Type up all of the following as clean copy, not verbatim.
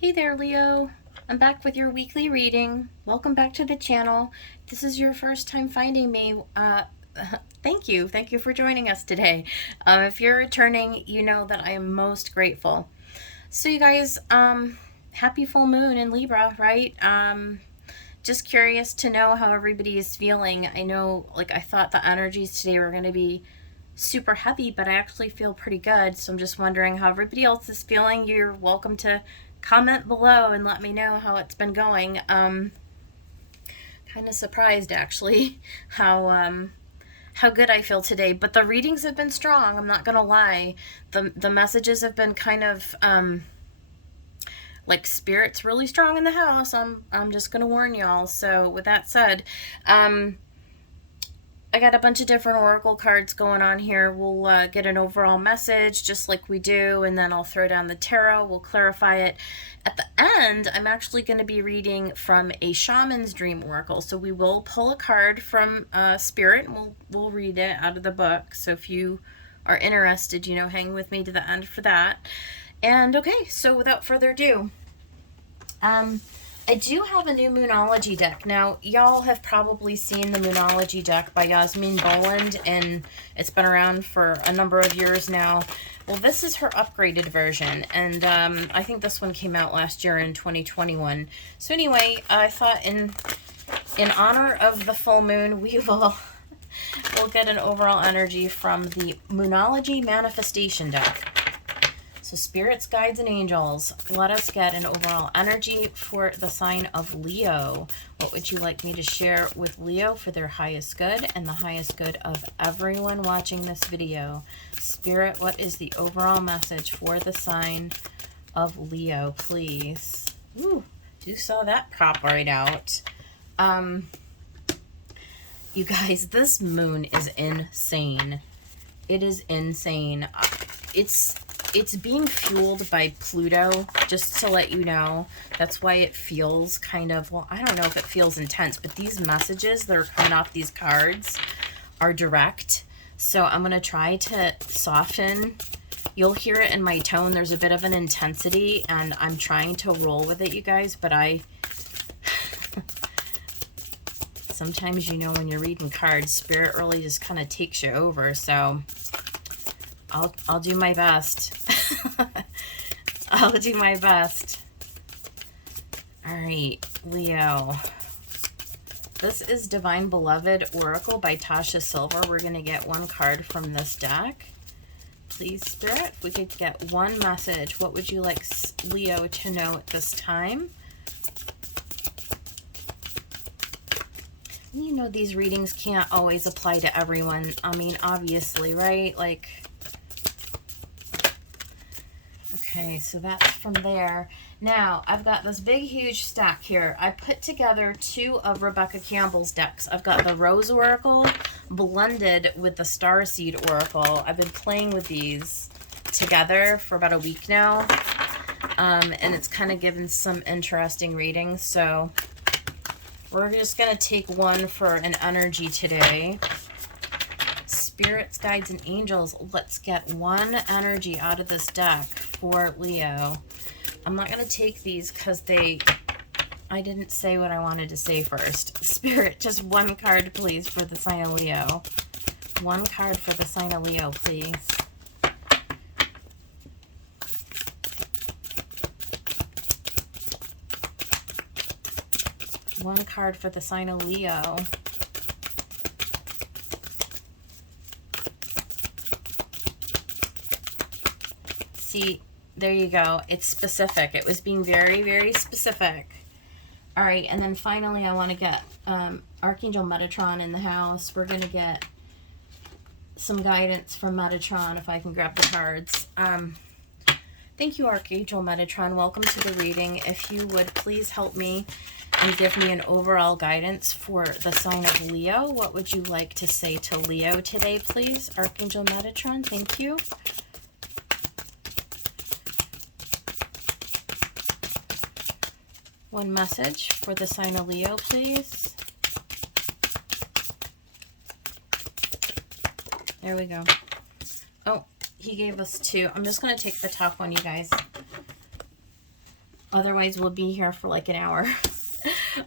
Hey there, Leo. I'm back with your weekly reading. Welcome back to the channel. If this is your first time finding me, thank you. Thank you for joining us today. If you're returning, you know that I am most grateful. So you guys, happy full moon in Libra, right? Just curious to know how everybody is feeling. I know, I thought the energies today were going to be super heavy, but I actually feel pretty good. So I'm just wondering how everybody else is feeling. You're welcome to comment below and let me know how it's been going. Kind of surprised actually how good I feel today, but the readings have been strong. I'm not gonna lie. The messages have been kind of like spirit's really strong in the house. I'm just gonna warn y'all. So with that said, I got a bunch of different oracle cards going on here. We'll get an overall message just like we do, and then I'll throw down the tarot. We'll clarify it. At the end, I'm actually going to be reading from a shaman's dream oracle. So we will pull a card from Spirit, and we'll read it out of the book. So if you are interested, hang with me to the end for that. And okay, so without further ado, I do have a new Moonology deck. Now, y'all have probably seen the Moonology deck by Yasmin Boland, and it's been around for a number of years now. Well, this is her upgraded version, and I think this one came out last year in 2021. So anyway, I thought in honor of the full moon, we'll get an overall energy from the Moonology Manifestation deck. So spirits, guides, and angels, let us get an overall energy for the sign of Leo. What would you like me to share with Leo for their highest good and the highest good of everyone watching this video? Spirit, what is the overall message for the sign of Leo, please? Ooh, you saw that pop right out. You guys, this moon is insane. It is insane. It's being fueled by Pluto, just to let you know. That's why it feels kind of, well, I don't know if it feels intense, but these messages that are coming off these cards are direct. So I'm going to try to soften. You'll hear it in my tone. There's a bit of an intensity, and I'm trying to roll with it, you guys, but sometimes, when you're reading cards, Spirit really just kind of takes you over, so I'll do my best. I'll do my best. All right, Leo. This is Divine Beloved Oracle by Tasha Silver. We're going to get one card from this deck. Please, Spirit, if we could get one message, what would you like Leo to know at this time? These readings can't always apply to everyone. I mean, obviously, right? Okay, so that's from there. Now, I've got this big, huge stack here. I put together two of Rebecca Campbell's decks. I've got the Rose Oracle blended with the Starseed Oracle. I've been playing with these together for about a week now, and it's kind of given some interesting readings. So we're just going to take one for an energy today. Spirits, guides, and angels, let's get one energy out of this deck for Leo. I'm not going to take these because I didn't say what I wanted to say first. Spirit, just one card, please, for the sign of Leo. One card for the sign of Leo, please. One card for the sign of Leo. See, there you go. It's specific. It was being very, very specific. All right, and then finally I want to get Archangel Metatron in the house. We're going to get some guidance from Metatron if I can grab the cards. Thank you, Archangel Metatron. Welcome to the reading. If you would please help me and give me an overall guidance for the sign of Leo. What would you like to say to Leo today, please? Archangel Metatron, thank you. One message for the sign of Leo, please. There we go. Oh, he gave us two. I'm just going to take the top one, you guys. Otherwise, we'll be here for like an hour.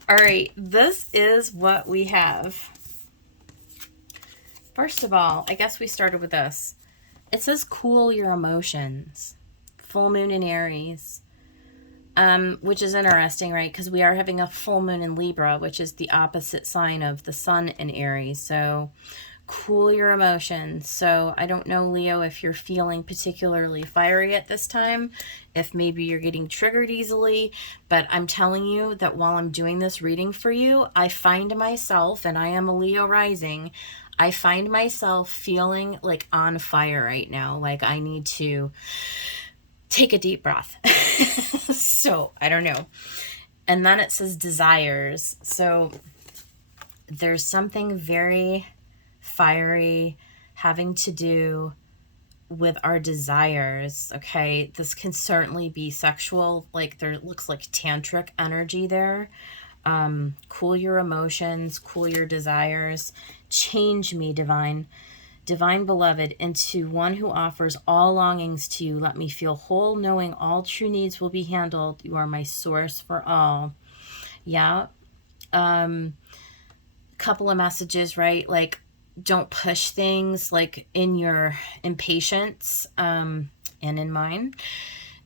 All right, this is what we have. First of all, I guess we started with this. It says cool your emotions. Full moon in Aries. Which is interesting, right? Because we are having a full moon in Libra, which is the opposite sign of the sun in Aries. So cool your emotions. So I don't know, Leo, if you're feeling particularly fiery at this time, if maybe you're getting triggered easily, but I'm telling you that while I'm doing this reading for you, I find myself, and I am a Leo rising, I find myself feeling like on fire right now. Like I need to take a deep breath. So I don't know. And then it says desires. So there's something very fiery having to do with our desires. Okay, this can certainly be sexual. Like there looks like tantric energy there. Cool your emotions, cool your desires. Change me, divine beloved, into one who offers all longings to you. Let me feel whole, knowing all true needs will be handled. You are my source for all. Yeah. Couple of messages, right? Like, don't push things, like in your impatience, and in mine.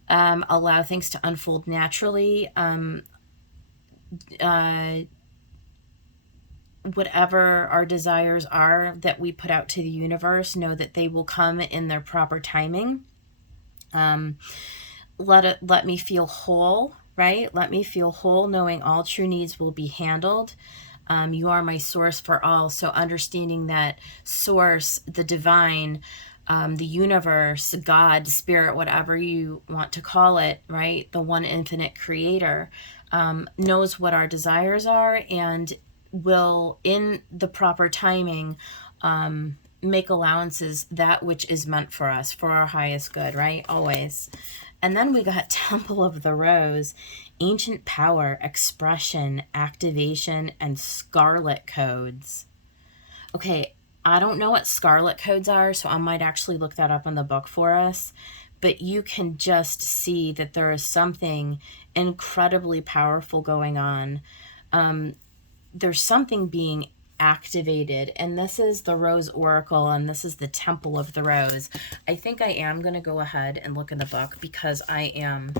Allow things to unfold naturally. Whatever our desires are that we put out to the universe, know that they will come in their proper timing. Let me feel whole, right? Let me feel whole, knowing all true needs will be handled. You are my source for all. So understanding that source, the divine, the universe, God, spirit, whatever you want to call it, right? The one infinite creator, knows what our desires are and will, in the proper timing, make allowances that which is meant for us, for our highest good, right? Always. And then we got Temple of the Rose, ancient power, expression, activation, and scarlet codes. Okay, I don't know what scarlet codes are, so I might actually look that up in the book for us. But you can just see that there is something incredibly powerful going on. There's something being activated, and this is the Rose Oracle, and this is the Temple of the Rose. I think I am going to go ahead and look in the book because I am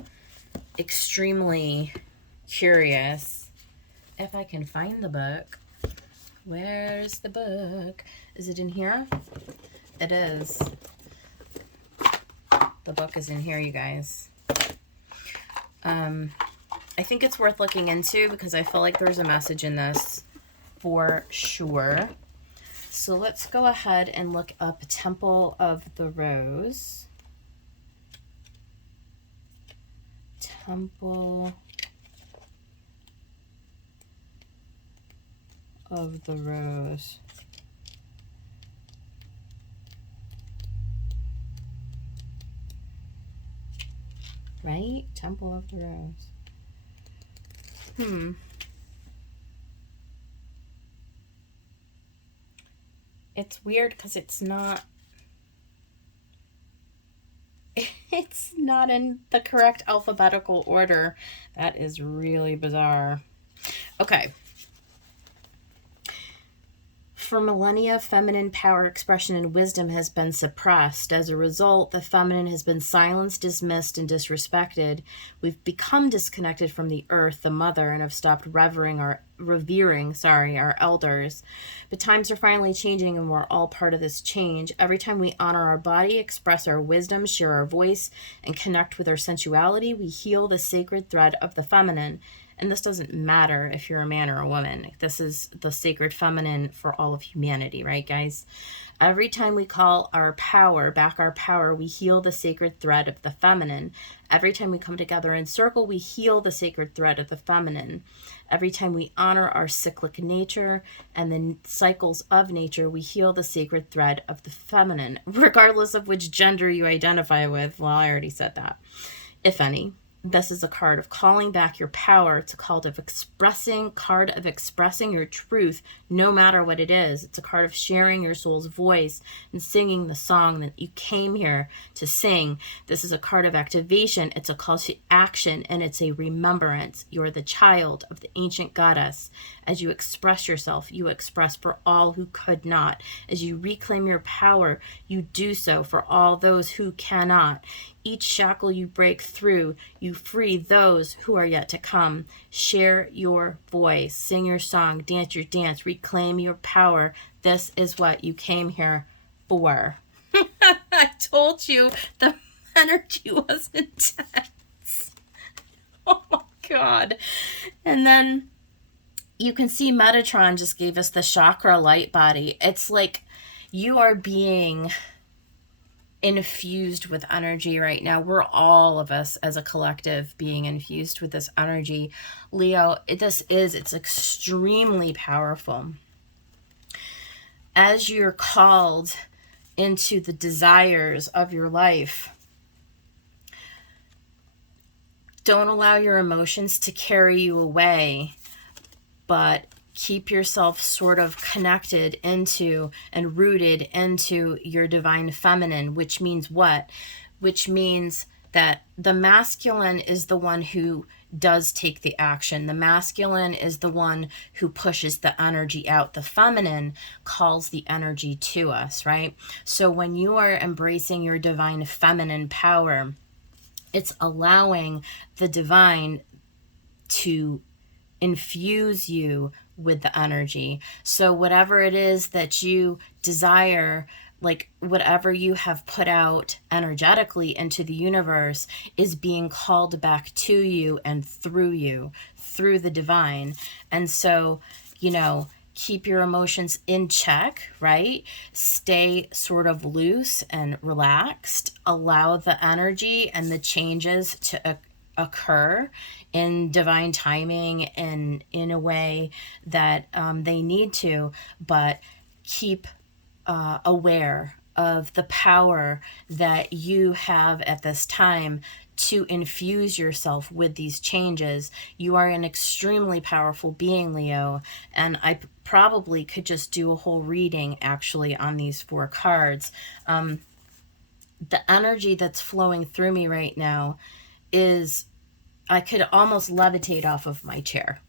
extremely curious. If I can find the book. Where's the book? Is it in here? It is. The book is in here, you guys. I think it's worth looking into because I feel like there's a message in this for sure. So let's go ahead and look up Temple of the Rose. Temple of the Rose. Right? Temple of the Rose. It's weird because it's not in the correct alphabetical order. That is really bizarre. Okay. For millennia, feminine power, expression, and wisdom has been suppressed. As a result, the feminine has been silenced, dismissed, and disrespected. We've become disconnected from the earth, the mother, and have stopped revering our elders. But times are finally changing, and we're all part of this change. Every time we honor our body, express our wisdom, share our voice, and connect with our sensuality, we heal the sacred thread of the feminine. And this doesn't matter if you're a man or a woman. This is the sacred feminine for all of humanity, right, guys? Every time we call our power, back our power, we heal the sacred thread of the feminine. Every time we come together in circle, we heal the sacred thread of the feminine. Every time we honor our cyclic nature and the cycles of nature, we heal the sacred thread of the feminine, regardless of which gender you identify with. Well, I already said that. If any. This is a card of calling back your power. It's a card of expressing your truth, no matter what it is. It's a card of sharing your soul's voice and singing the song that you came here to sing. This is a card of activation. It's a call to action, and it's a remembrance. You are the child of the ancient goddess. As you express yourself, you express for all who could not. As you reclaim your power, you do so for all those who cannot. Each shackle you break through, you free those who are yet to come. Share your voice, sing your song, dance your dance, reclaim your power. This is what you came here for. I told you the energy was intense. Oh my God. And then you can see Metatron just gave us the chakra light body. It's like you are being infused with energy right now. We're all of us as a collective being infused with this energy. Leo, it's extremely powerful. As you're called into the desires of your life, don't allow your emotions to carry you away, but keep yourself sort of connected into and rooted into your divine feminine, which means what? Which means that the masculine is the one who does take the action. The masculine is the one who pushes the energy out. The feminine calls the energy to us, right? So when you are embracing your divine feminine power, it's allowing the divine to infuse you with the energy. So whatever it is that you desire, like whatever you have put out energetically into the universe, is being called back to you and through you, through the divine. And so, keep your emotions in check, right? Stay sort of loose and relaxed. Allow the energy and the changes to occur in divine timing and in a way that they need to, but keep aware of the power that you have at this time to infuse yourself with these changes. You are an extremely powerful being, Leo, and I probably could just do a whole reading actually on these 4 cards. The energy that's flowing through me right now is, I could almost levitate off of my chair.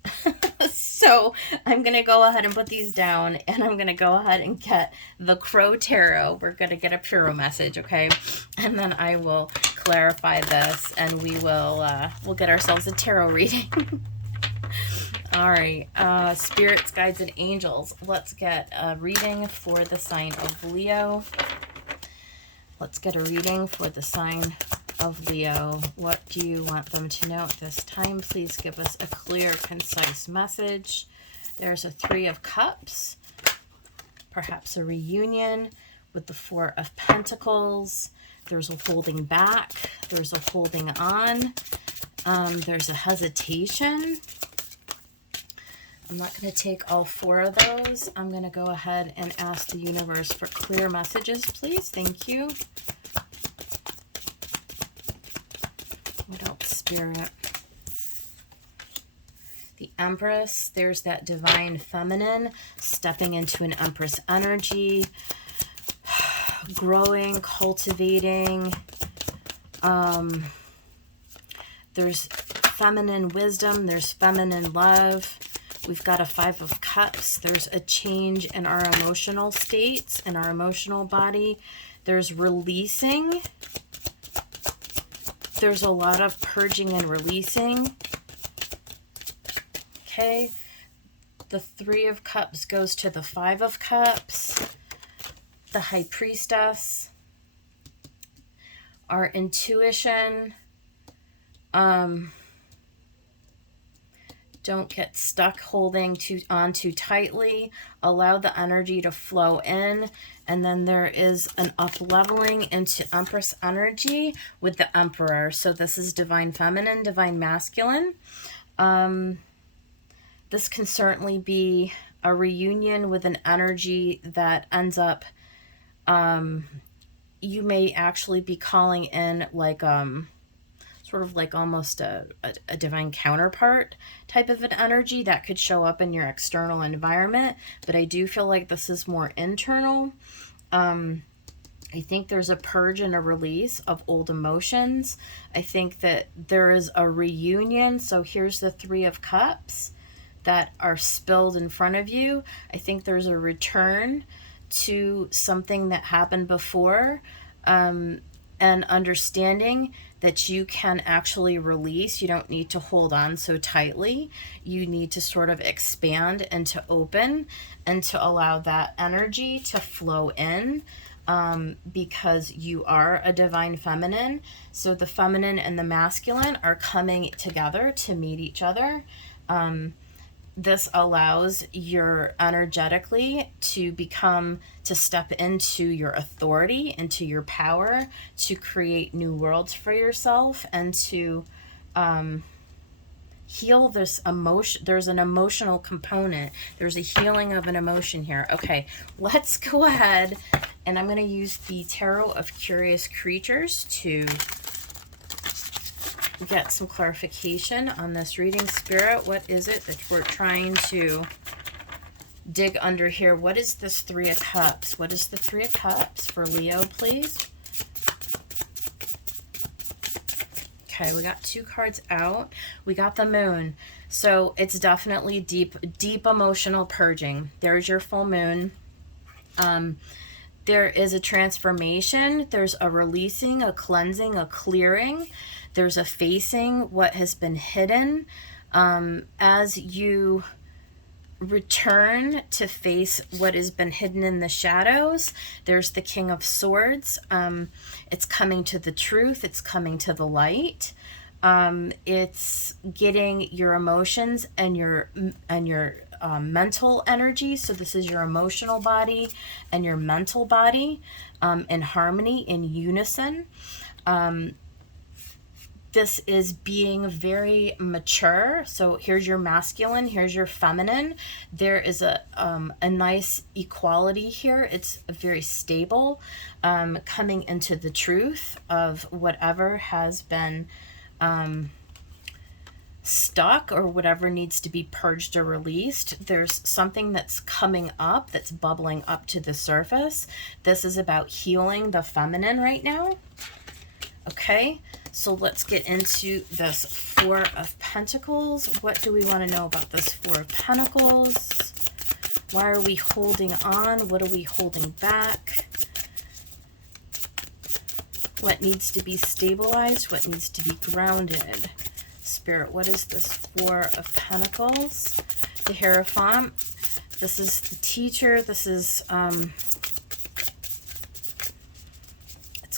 So I'm going to go ahead and put these down, and I'm going to go ahead and get the Crow Tarot. We're going to get a Puro message, okay? And then I will clarify this, and we'll get ourselves a tarot reading. All right, spirits, guides, and angels. Let's get a reading for the sign of Leo. Let's get a reading for the sign of Leo. What do you want them to know at this time? Please give us a clear, concise message. There's a 3 of Cups, perhaps a reunion with the 4 of Pentacles. There's a holding back. There's a holding on. There's a hesitation. I'm not going to take all 4 of those. I'm going to go ahead and ask the universe for clear messages, please. Thank you. What else, Spirit? The Empress. There's that divine feminine stepping into an Empress energy, growing, cultivating. There's feminine wisdom. There's feminine love. We've got a 5 of Cups. There's a change in our emotional states, in our emotional body. There's releasing. There's a lot of purging and releasing. Okay. The 3 of Cups goes to the 5 of Cups. The High Priestess. Our intuition. Don't get stuck holding on too tightly. Allow the energy to flow in. And then there is an up-leveling into Empress energy with the Emperor. So this is divine feminine, divine masculine. This can certainly be a reunion with an energy that ends up, you may actually be calling in like sort of like almost a divine counterpart type of an energy that could show up in your external environment. But I do feel like this is more internal. I think there's a purge and a release of old emotions. I think that there is a reunion. So here's the Three of Cups that are spilled in front of you. I think there's a return to something that happened before, and understanding that you can actually release. You don't need to hold on so tightly. You need to sort of expand and to open and to allow that energy to flow in, because you are a divine feminine. So the feminine and the masculine are coming together to meet each other. This allows your energetically to step into your authority, into your power, to create new worlds for yourself, and to heal this emotion. There's an emotional component. There's a healing of an emotion here. Okay, let's go ahead, and I'm going to use the Tarot of Curious Creatures to get some clarification on this reading. Spirit, what is it that we're trying to dig under here? What is this Three of Cups? What is the Three of Cups for Leo, please? Okay, we got 2 cards out. We got the Moon. So it's definitely deep emotional purging. There's your full moon. There is a transformation. There's a releasing, a cleansing, a clearing. There's a facing what has been hidden. As you return to face what has been hidden in the shadows, there's the King of Swords. It's coming to the truth. It's coming to the light. It's getting your emotions and your mental energy. So this is your emotional body and your mental body in harmony, in unison. This is being very mature. So here's your masculine, here's your feminine. There is a nice equality here. It's very stable, coming into the truth of whatever has been stuck or whatever needs to be purged or released. There's something that's coming up, that's bubbling up to the surface. This is about healing the feminine right now. Okay, so let's get into this Four of Pentacles. What do we want to know about this Four of Pentacles? Why are we holding on? What are we holding back? What needs to be stabilized? What needs to be grounded? Spirit, what is this Four of Pentacles? The Hierophant. This is the teacher. This is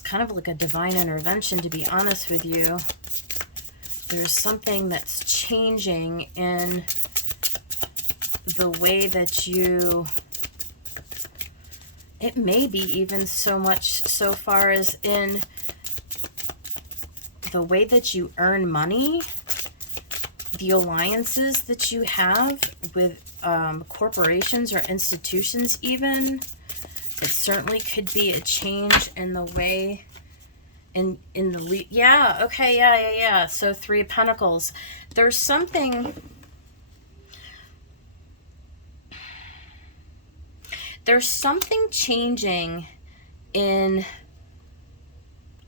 kind of like a divine intervention, to be honest with you. There's something that's changing in the way that you, it may be even so much so far as in the way that you earn money, the alliances that you have with corporations or institutions even. It certainly could be a change in the way, in the, yeah, okay, yeah. So Three of Pentacles. There's something changing in,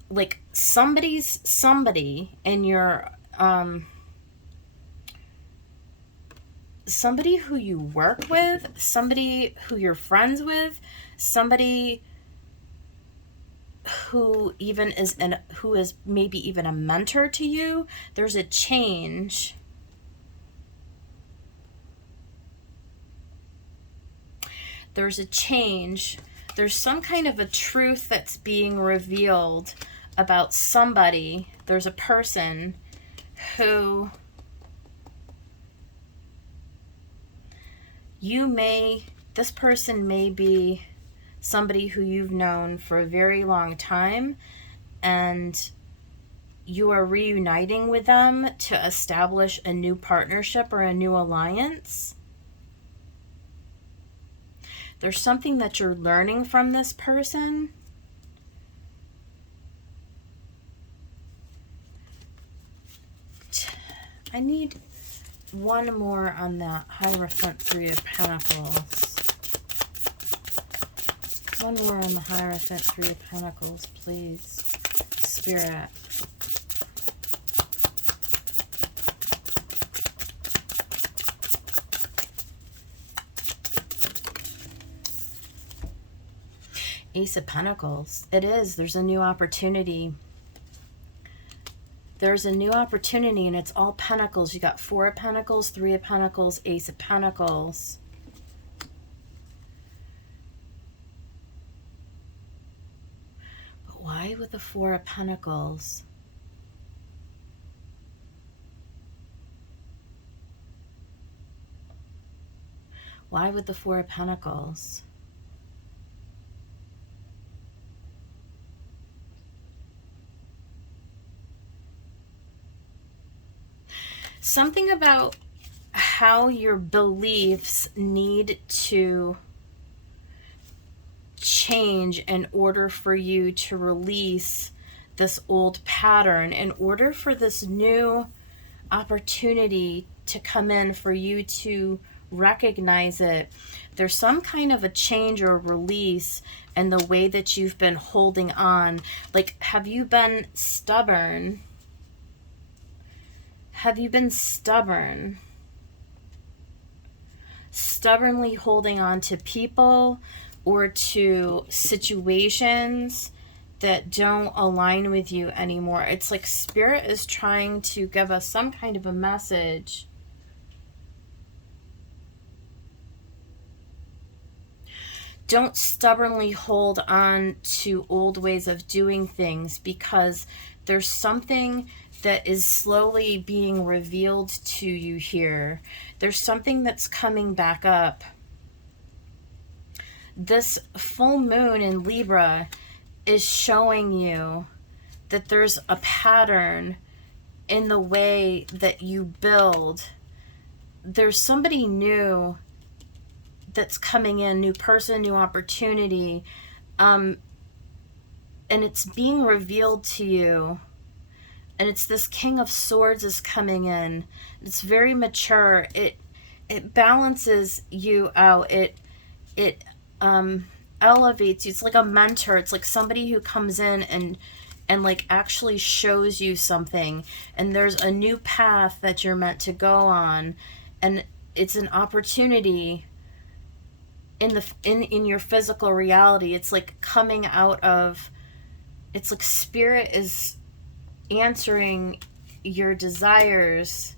like, somebody in your, somebody who you work with, somebody who you're friends with, somebody who even is who is maybe even a mentor to you. There's a change. There's a change. There's some kind of a truth that's being revealed about somebody. There's a person who this person may be somebody who you've known for a very long time, and you are reuniting with them to establish a new partnership or a new alliance. There's something that you're learning from this person. I need one more on that Hierophant Three of Pentacles. One more on the Hierophant Three of Pentacles, please. Spirit. Ace of Pentacles. It is. There's a new opportunity. There's a new opportunity, and it's all Pentacles. You got Four of Pentacles, Three of Pentacles, Ace of Pentacles. But why with the Four of Pentacles? Why with the Four of Pentacles? Something about how your beliefs need to change in order for you to release this old pattern, in order for this new opportunity to come in, for you to recognize it. There's some kind of a change or release in the way that you've been holding on. Like, have you been stubborn? Have you been stubborn? Stubbornly holding on to people or to situations that don't align with you anymore. It's like Spirit is trying to give us some kind of a message. Don't stubbornly hold on to old ways of doing things, because there's something that is slowly being revealed to you here. There's something that's coming back up. This full moon in Libra is showing you that there's a pattern in the way that you build. There's somebody new that's coming in, new person, new opportunity, and it's being revealed to you. And it's this King of Swords is coming in. It's very mature. It balances you out. It elevates you. It's like a mentor. It's like somebody who comes in and like actually shows you something. And there's a new path that you're meant to go on. And it's an opportunity in your physical reality. It's like coming out of, it's like Spirit is answering your desires.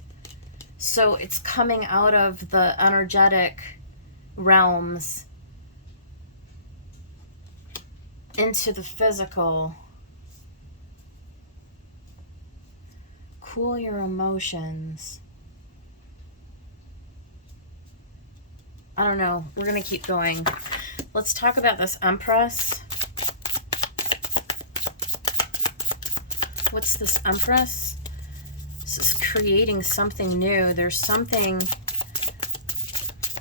So it's coming out of the energetic realms into the physical. Cool your emotions. I don't know. We're going to keep going. Let's talk about this Empress. What's this Empress? This is creating something new. There's something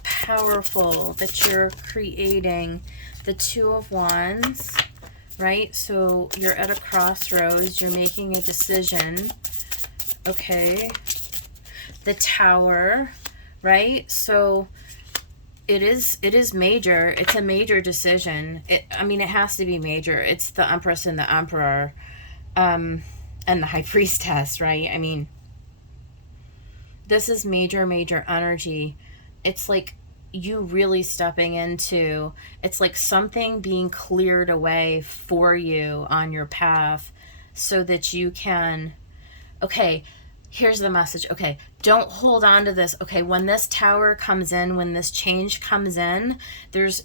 powerful that you're creating. The Two of Wands, right? So you're at a crossroads. You're making a decision. Okay. The Tower, right? So it is major. It's a major decision. I mean, it has to be major. It's the Empress and the Emperor. And the High Priestess, right? I mean, this is major, major energy. It's like you really stepping into, it's like something being cleared away for you on your path so that you can, okay, here's the message. Okay, don't hold on to this. Okay, when this Tower comes in, when this change comes in,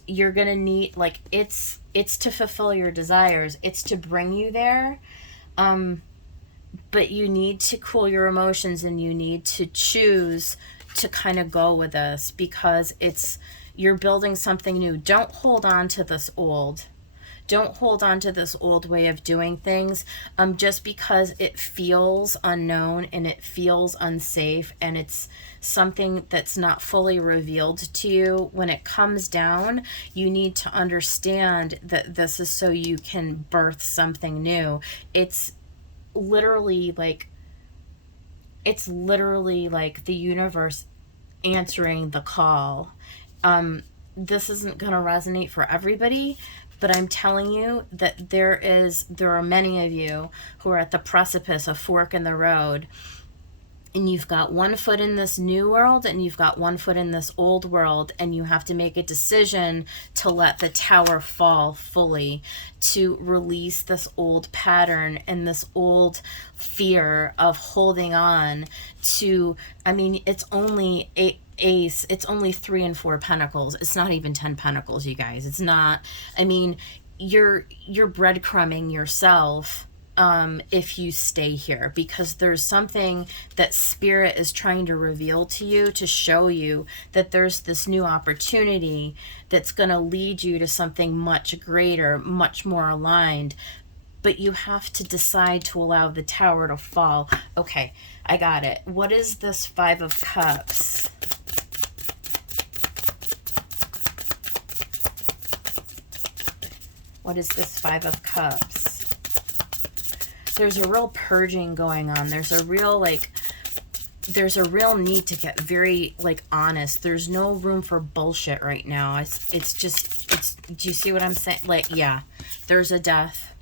you're going to need, like, it's to fulfill your desires. It's to bring you there. But you need to cool your emotions, and you need to choose to kind of go with this, because you're building something new. Don't hold on to this old. Don't hold on to this old way of doing things just because it feels unknown and it feels unsafe, and it's something that's not fully revealed to you. When it comes down, you need to understand that this is so you can birth something new. It's literally like It's literally like the universe answering the call. This isn't going to resonate for everybody, but I'm telling you that there are many of you who are at the precipice, a fork in the road, and you've got one foot in this new world and you've got one foot in this old world, and you have to make a decision to let the tower fall fully, to release this old pattern and this old fear of holding on to, I mean, it's only ace, it's only 3 and 4 pentacles. It's not even 10 pentacles, you guys. It's not, I mean, you're breadcrumbing yourself if you stay here, because there's something that spirit is trying to reveal to you, to show you that there's this new opportunity that's going to lead you to something much greater, much more aligned. But you have to decide to allow the tower to fall. Okay, I got it. What is this 5 of Cups? What is this 5 of Cups? There's a real purging going on. There's a real need to get very honest. There's no room for bullshit right now. It's do you see what I'm saying? Like, yeah, there's a death.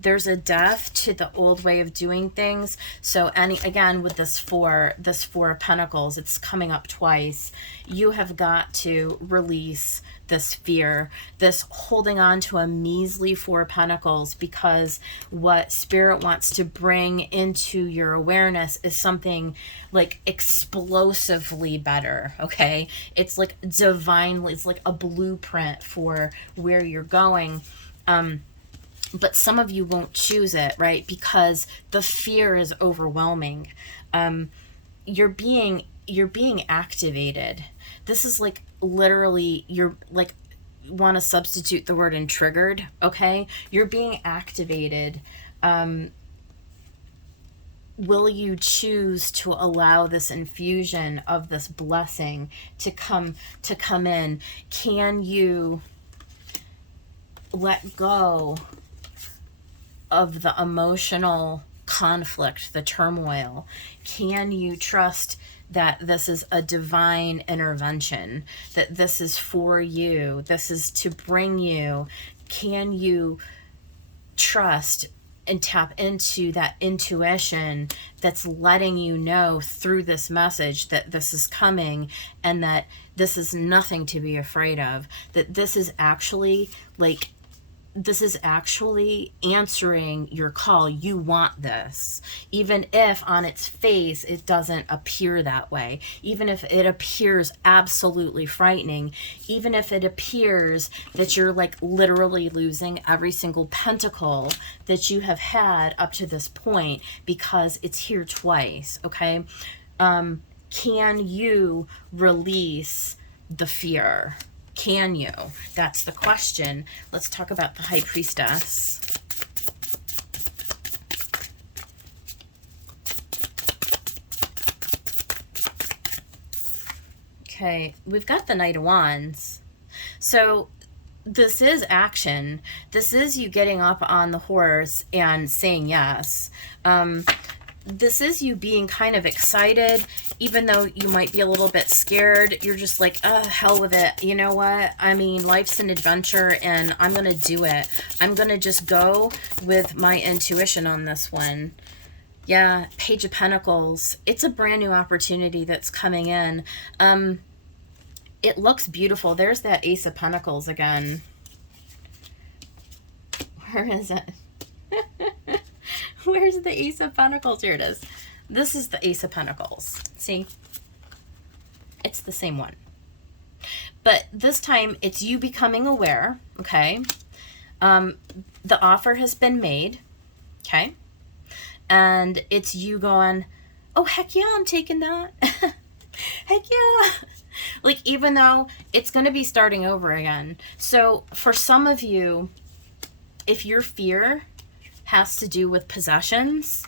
There's a death to the old way of doing things. So again, with this 4 of Pentacles, it's coming up twice. You have got to release this fear, this holding on to a measly 4 of Pentacles, because what spirit wants to bring into your awareness is something like explosively better. Okay, it's like divinely, it's like a blueprint for where you're going. But some of you won't choose it, right? Because the fear is overwhelming. You're being activated. This is like literally, you're like, want to substitute the word in triggered, okay? You're being activated. Will you choose to allow this infusion of this blessing to come in? Can you let go of the emotional conflict, the turmoil? Can you trust that this is a divine intervention, that this is for you, this is to bring you? Can you trust and tap into that intuition that's letting you know through this message that this is coming, and that this is nothing to be afraid of, that this is actually answering your call? You want this, even if on its face it doesn't appear that way, even if it appears absolutely frightening, even if it appears that you're like literally losing every single pentacle that you have had up to this point, because it's here twice. Okay, can you release the fear? Can you? That's the question. Let's talk about the High Priestess. Okay, we've got the Knight of Wands. So this is action. This is you getting up on the horse and saying yes. This is you being kind of excited, even though you might be a little bit scared. You're just like, hell with it. You know what? I mean, life's an adventure and I'm going to do it. I'm going to just go with my intuition on this one. Yeah, Page of Pentacles. It's a brand new opportunity that's coming in. It looks beautiful. There's that Ace of Pentacles again. Where is it? Where's the Ace of Pentacles? Here it is. This is the Ace of Pentacles. See? It's the same one. But this time, it's you becoming aware, okay? The offer has been made, okay? And it's you going, oh, heck yeah, I'm taking that. Heck yeah. Like, even though it's going to be starting over again. So, for some of you, if your fear has to do with possessions,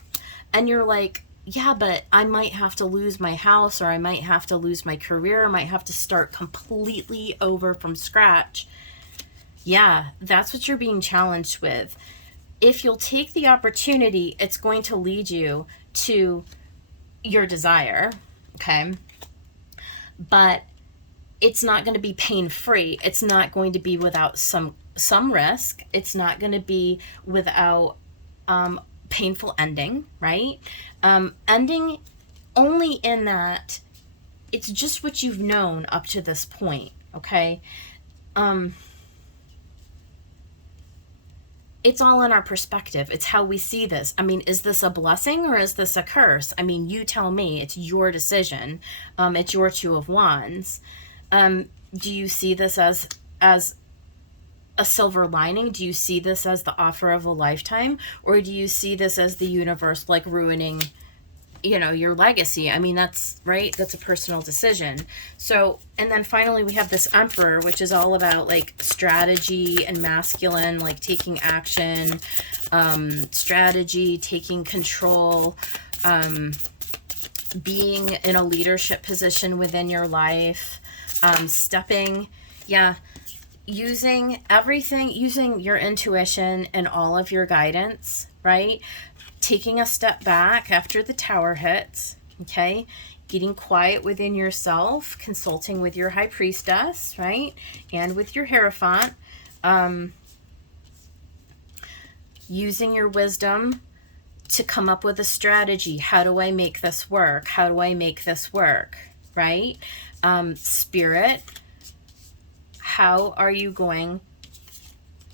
and you're like, yeah, but I might have to lose my house, or I might have to lose my career, I might have to start completely over from scratch. Yeah, that's what you're being challenged with. If you'll take the opportunity, it's going to lead you to your desire, okay? But it's not going to be pain-free. It's not going to be without some risk. It's not going to be without painful ending, right? Ending only in that it's just what you've known up to this point, okay? It's all in our perspective. It's how we see this. I mean, is this a blessing or is this a curse? I mean, you tell me. It's your decision. It's your Two of Wands. Do you see this as a silver lining? Do you see this as the offer of a lifetime? Or do you see this as the universe like ruining, you know, your legacy? I mean, that's right. That's a personal decision. So, and then finally we have this Emperor, which is all about like strategy and masculine, like taking action, strategy, taking control, being in a leadership position within your life, stepping, using everything, using your intuition and all of your guidance, right? Taking a step back after the Tower hits, okay? Getting quiet within yourself, consulting with your High Priestess, right? And with your Hierophant. Using your wisdom to come up with a strategy. How do I make this work? How do I make this work, right? Spirit, how are you going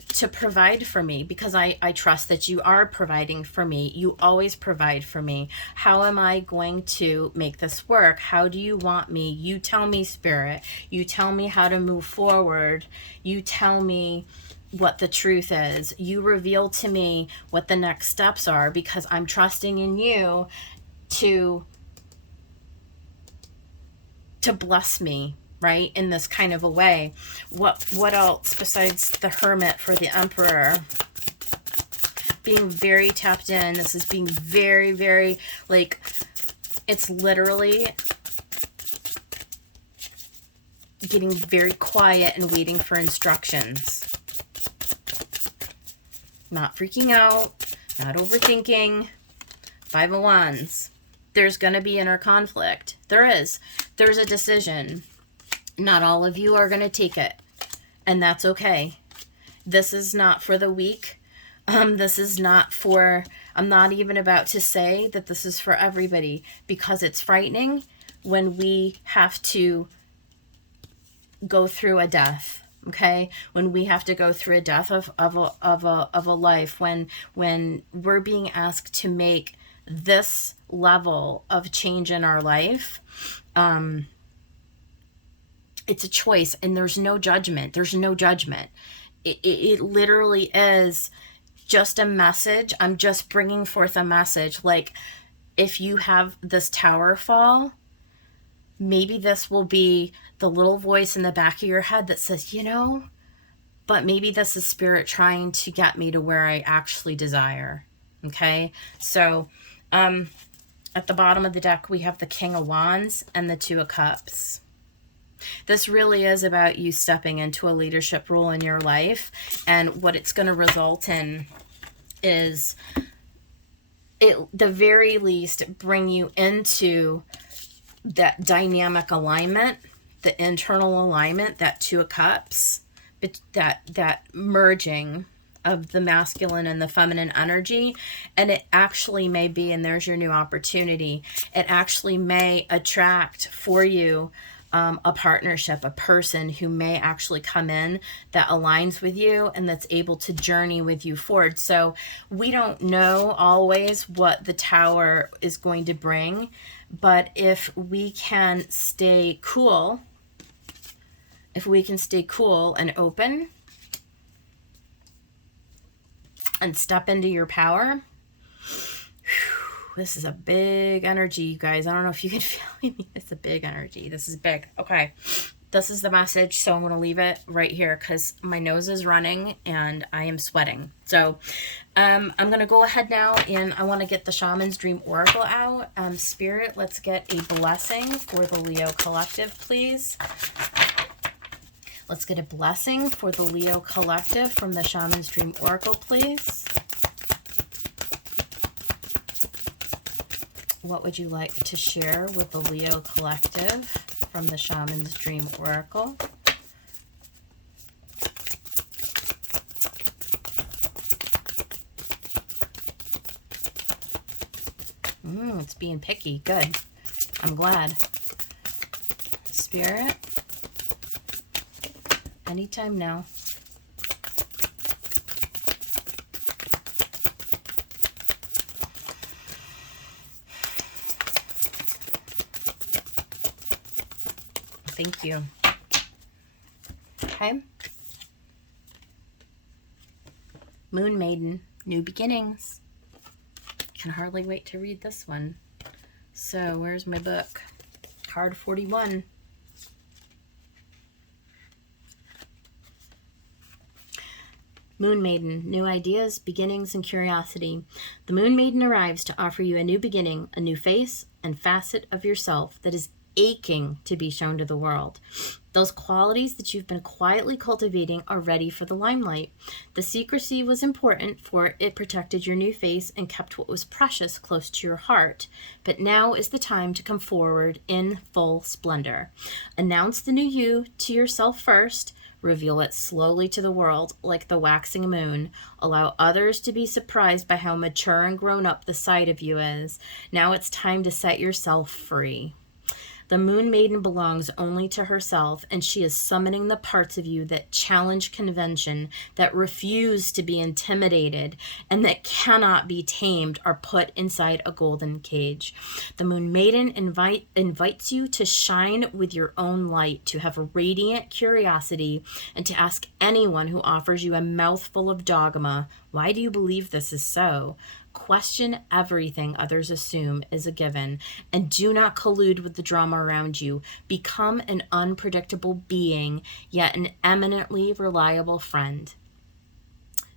to provide for me? Because I trust that you are providing for me. You always provide for me. How am I going to make this work? How do you want me? You tell me, Spirit. You tell me how to move forward. You tell me what the truth is. You reveal to me what the next steps are, because I'm trusting in you to bless me, right, in this kind of a way. What else besides the Hermit for the Emperor? Being very tapped in. This is being very, very, like, it's literally getting very quiet and waiting for instructions. Not freaking out, not overthinking. 5 of Wands. There's going to be inner conflict. There is. There's a decision. Not all of you are going to take it, and that's okay. This is not for the weak. This is not for, I'm not even about to say that this is for everybody, because it's frightening when we have to go through a death. Okay, when we have to go through a death of a life, when we're being asked to make this level of change in our life, it's a choice, and there's no judgment. There's no judgment. It literally is just a message. I'm just bringing forth a message. Like, if you have this tower fall, maybe this will be the little voice in the back of your head that says, you know, but maybe this is Spirit trying to get me to where I actually desire. Okay, so at the bottom of the deck, we have the King of Wands and the Two of Cups. This really is about you stepping into a leadership role in your life, and what it's going to result in is, the very least, bring you into that dynamic alignment, the internal alignment, that Two of Cups, that merging of the masculine and the feminine energy. And it actually may be, and there's your new opportunity, it actually may attract for you a partnership, a person who may actually come in that aligns with you and that's able to journey with you forward. So we don't know always what the Tower is going to bring, but if we can stay cool, and open and step into your power, this is a big energy, you guys. I don't know if you can feel me. It's a big energy. This is big. Okay. This is the message. So I'm going to leave it right here because my nose is running and I am sweating. So I'm going to go ahead now, and I want to get the Shaman's Dream Oracle out. Spirit, let's get a blessing for the Leo Collective, please. Let's get a blessing for the Leo Collective from the Shaman's Dream Oracle, please. what would you like to share with the Leo Collective from the Shaman's Dream Oracle? It's being picky. Good. I'm glad. Spirit, anytime now. Thank you. Okay. Moon Maiden, new beginnings. Can hardly wait to read this one. So, where's my book? Card 41. Moon Maiden, new ideas, beginnings, and curiosity. The Moon Maiden arrives to offer you a new beginning, a new face and facet of yourself that is aching to be shown to the world. Those qualities that you've been quietly cultivating are ready for the limelight. The secrecy was important, for it protected your new face and kept what was precious close to your heart. But now is the time to come forward in full splendor. Announce the new you to yourself first. Reveal it slowly to the world like the waxing moon. Allow others to be surprised by how mature and grown up the side of you is. Now it's time to set yourself free. The Moon Maiden belongs only to herself, and she is summoning the parts of you that challenge convention, that refuse to be intimidated, and that cannot be tamed or put inside a golden cage. The Moon Maiden invites you to shine with your own light, to have a radiant curiosity, and to ask anyone who offers you a mouthful of dogma, why do you believe this is so? Question everything others assume is a given, and do not collude with the drama around you. Become an unpredictable being, yet an eminently reliable friend.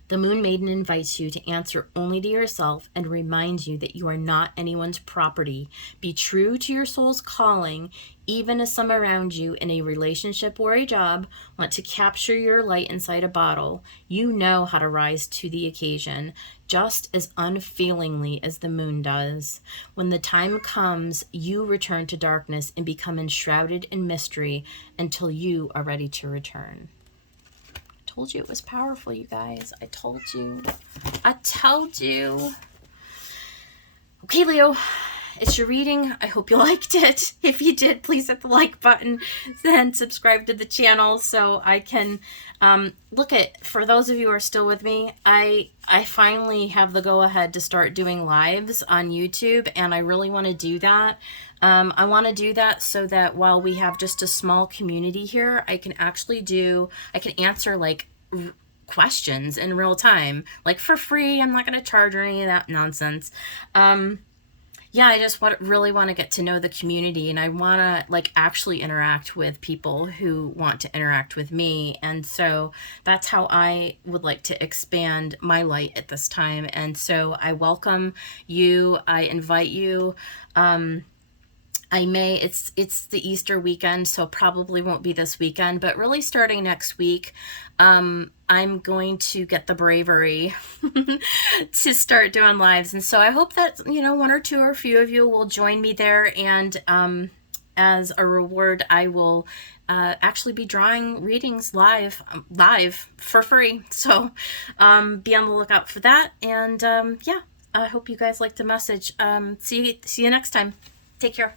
The Moon Maiden invites you to answer only to yourself and reminds you that you are not anyone's property. Be true to your soul's calling, even as some around you in a relationship or a job want to capture your light inside a bottle. You know how to rise to the occasion, just as unfeelingly as the moon does. When the time comes, you return to darkness and become enshrouded in mystery until you are ready to return. Told you it was powerful, you guys. I told you. Okay, Leo, it's your reading. I hope you liked it. If you did, please hit the like button and subscribe to the channel so I can look at, for those of you who are still with me, I finally have the go-ahead to start doing lives on YouTube, and I really want to do that. I want to do that so that while we have just a small community here, I can answer like questions in real time, like for free. I'm not going to charge or any of that nonsense. Yeah, I just really want to get to know the community, and I want to like actually interact with people who want to interact with me. And so that's how I would like to expand my light at this time. And so I welcome you. I invite you. It's the Easter weekend, so probably won't be this weekend, but really starting next week, I'm going to get the bravery to start doing lives. And so I hope that, one or two or a few of you will join me there. And as a reward, I will actually be drawing readings live for free. So be on the lookout for that. And yeah, I hope you guys liked the message. See you next time. Take care.